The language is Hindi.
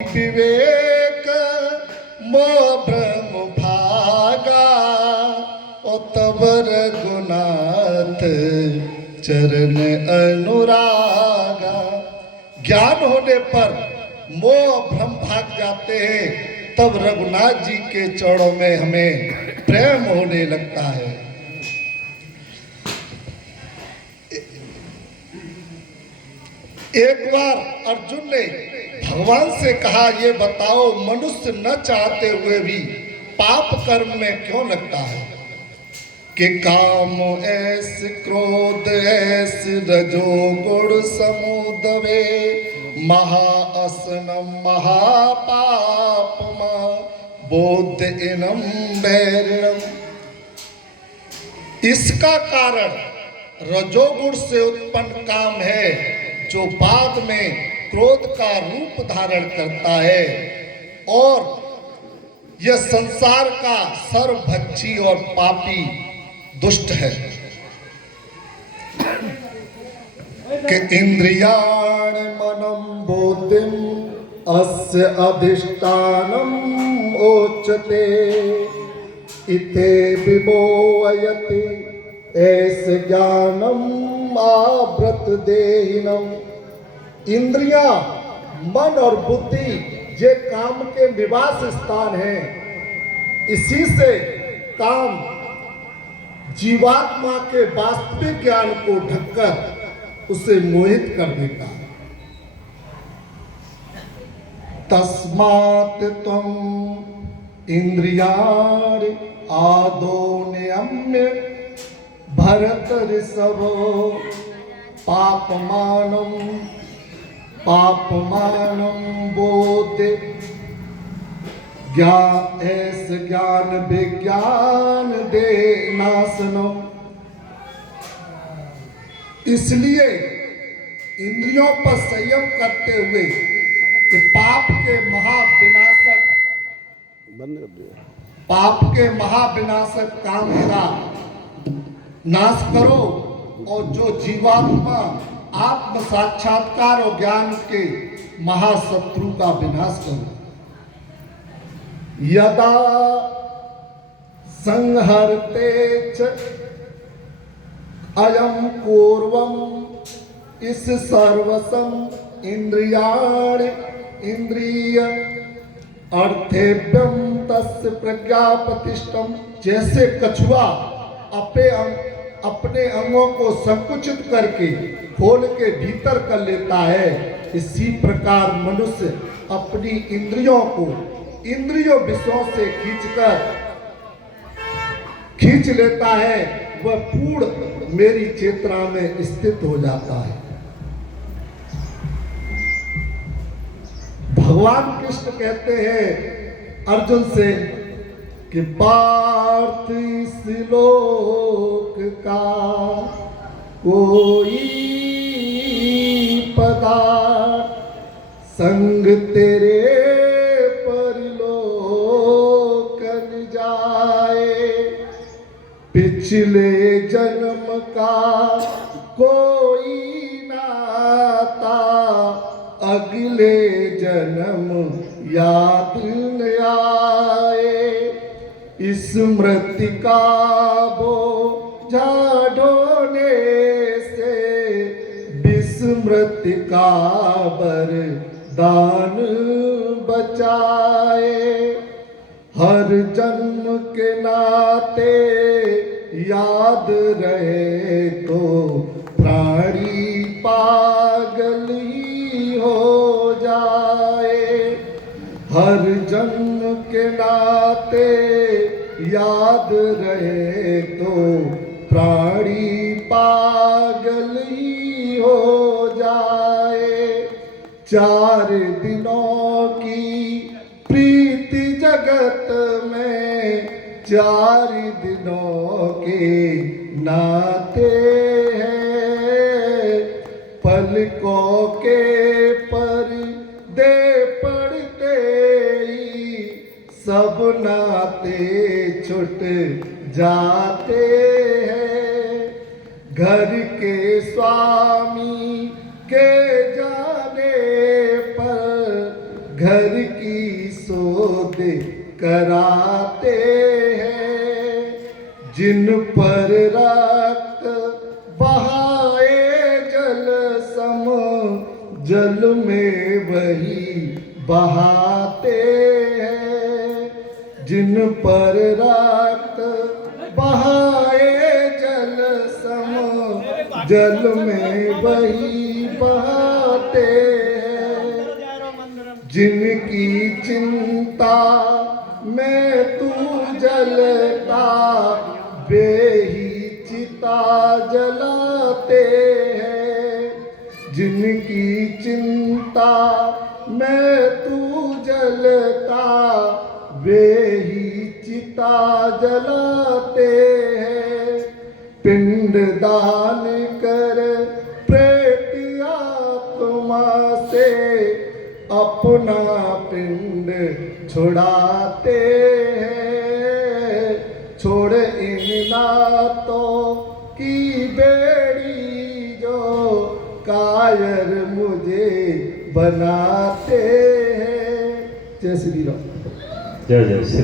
विवेक मोह ब्रह्म भागा ओ तब रघुनाथ चरण अनुरागा। ज्ञान होने पर मोह भ्रम भाग जाते हैं, तब रघुनाथ जी के चरणों में हमें प्रेम होने लगता है। एक बार अर्जुन ने भगवान से कहा, ये बताओ मनुष्य न चाहते हुए भी पाप कर्म में क्यों लगता है? कि काम ऐस क्रोध ऐस रजोगुण समुदवे महाअसनम महापापमा बोध इनम बैरणम। इसका कारण रजोगुण से उत्पन्न काम है, जो बाद में क्रोध का रूप धारण करता है और यह संसार का सर्वभक्षी और पापी दुष्ट है। कि इंद्रियाण मनम बोधिम अस्य अधिष्ठानम ओचते इते विमोहयति ऐसे ज्ञानम आवृत देहिनम। इंद्रियां, मन और बुद्धि ये काम के निवास स्थान हैं। इसी से काम जीवात्मा के वास्तविक ज्ञान को ढककर उसे मोहित कर देता है। तस्मात् त्वम् इंद्रियाणि आदो नियम्य भरत ऋषभो पापमानं बोध ज्ञान विज्ञान दे नासनो। इसलिए इंद्रियों पर संयम करते हुए कि पाप के महाविनाशक काम का नाश करो और जो जीवात्मा आत्म साक्षात्कार और ज्ञान के महाशत्रु का विनाश करो। यदा संहरते च अयम पूर्वम इस सर्वसम इंद्रियाणि इंद्रिय अर्थेभ्यम तस्य प्रज्ञापतिष्ठम। जैसे कछुआ अपने अंगों को संकुचित करके खोल के भीतर कर लेता है, इसी प्रकार मनुष्य अपनी इंद्रियों को इंद्रियों विषयों से खींच लेता है, वह पूर्ण मेरी चेतना में स्थित हो जाता है। भगवान कृष्ण कहते हैं अर्जुन से कि पार्थ इस लोक का कोई पदार्थ संग तेरे पिछले जन्म का कोई नाता अगले जन्म याद न आए। स्मृति का बोझा ढोने से विस्मृति का वरदान बचाए। हर जन्म के नाते याद रहे तो प्राणी पागल ही हो जाए। हर जन्म के नाते याद रहे तो प्राणी पागल ही हो जाए। 4 दिनों की प्रीति जगत में 4 दिनों के नाते हैं। पलकों के पर्दे पड़ते ही सब नाते छूट जाते हैं। घर के स्वामी के जाने पर घर की सोध कराते हैं, जिन पर रक्त बहाए जल सम, जल में वही बहाते हैं। जिन पर रक्त बहाए जल सम, जल में वही बहाते हैं। जिनकी चिंता में तू जलता, वे ही चिता जलाते हैं। जिनकी चिंता में तू जलता, वे ही चिता जलाते हैं। पिंड दान कर प्रेत आत्मा से, अपना पिंड छुड़ाते हैं। छोड़ इन नातों की बेड़ी जो कायर मुझे बनाते हैं। जय श्री राम। जय जय श्री